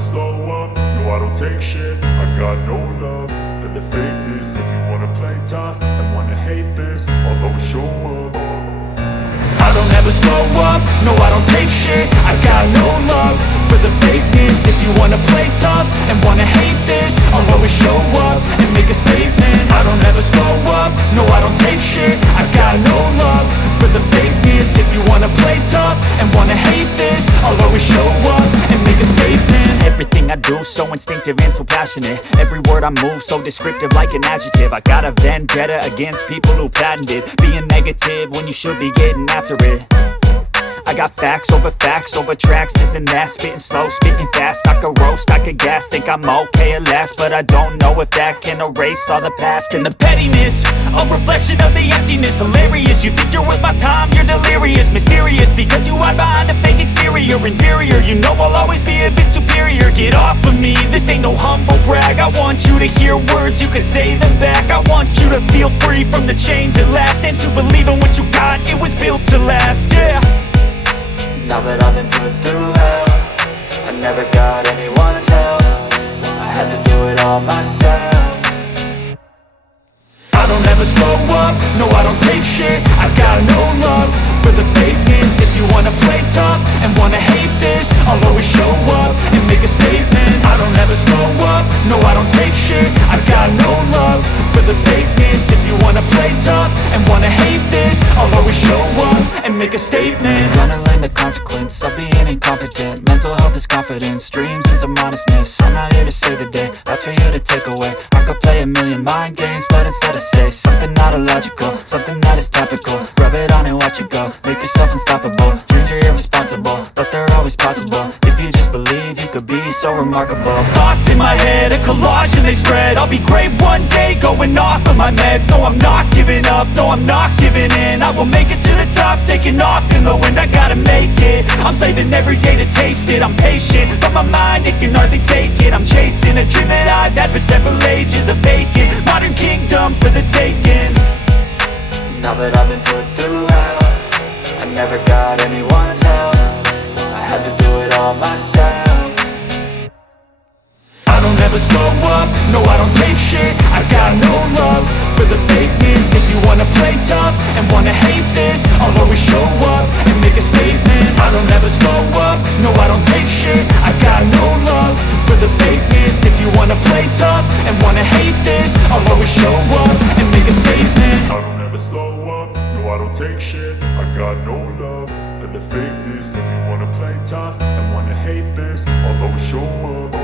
slow up, no I don't take shit. I got no love for the fakeness. If you wanna play tough and wanna hate this, I'll always show up. I don't ever slow up, no I don't take shit. I got no love for the fakeness. If you wanna play tough and wanna hate this, I'll always show up and make a statement. I don't ever slow up, no I don't take shit. I got no love for the fakeness. If you wanna play tough and wanna hate this, I'll always show up and make a statement. Everything I do so instinctive and so passionate. Every word I move so descriptive like an adjective. I got a vendetta against people who patented being negative when you should be getting after it. I got facts over tracks, this and that. Spitting slow, spitting fast, I could roast, I could gas. Think I'm okay at last, but I don't know if that can erase all the past. And the pettiness, a reflection of the emptiness. Hilarious, you think you're worth my time, you're delirious. Mysterious, because you hide behind a fake exterior. Inferior, you know I'll always be a bit superior. Get off of me, this ain't no humble brag. I want you to hear words, you can say them back. I want you to feel free from the chains at last, and to believe in what you got, it was built to last, yeah. Now that I've been put through hell, I never got anyone's help. I had to do it all myself. I don't ever slow up, no I don't take shit. I got no love for the fakeness. If you wanna play tough and wanna hate this, I'll always show up and make a statement. I don't ever slow up, no I don't take shit. I got no love for the fakeness. If you wanna play tough and wanna hate this, I'll always show up and make a statement. Gonna learn the consequence of being incompetent. Mental health is confidence, dreams and some modestness. I'm not here to save the day, that's for you to take away. I could play a million mind games, but instead I say something not illogical, something that is topical. Rub it on and watch it go, make yourself unstoppable. Dreams are irresponsible, but they're always possible. If you just believe, you could be so remarkable. Thoughts in my head, a collage and they spread. I'll be great one day, going off of my meds. No, I'm not giving up, no, I'm not giving in. I will make it to the top, taking off in the wind. I gotta make it, I'm saving every day to taste it. I'm patient, but my mind, it can hardly take it. I'm chasing a dream that I've had for several ages. A vacant, modern kingdom for the taking. Now that I've been put through hell, I never got anyone's help. I had to do it all myself. I don't ever slow up, no I don't take shit. I got no love for the fakeness. If you wanna play tough and wanna hate this, I'll always show up and make a statement. I don't ever slow up, no I don't take shit. I got no love for the fakeness. If you wanna play tough and wanna hate this, I'll always show up and make a statement. I don't ever slow up, no I don't take shit. I got no love for the fakeness. If you wanna play tough and wanna hate this, I'll always show up.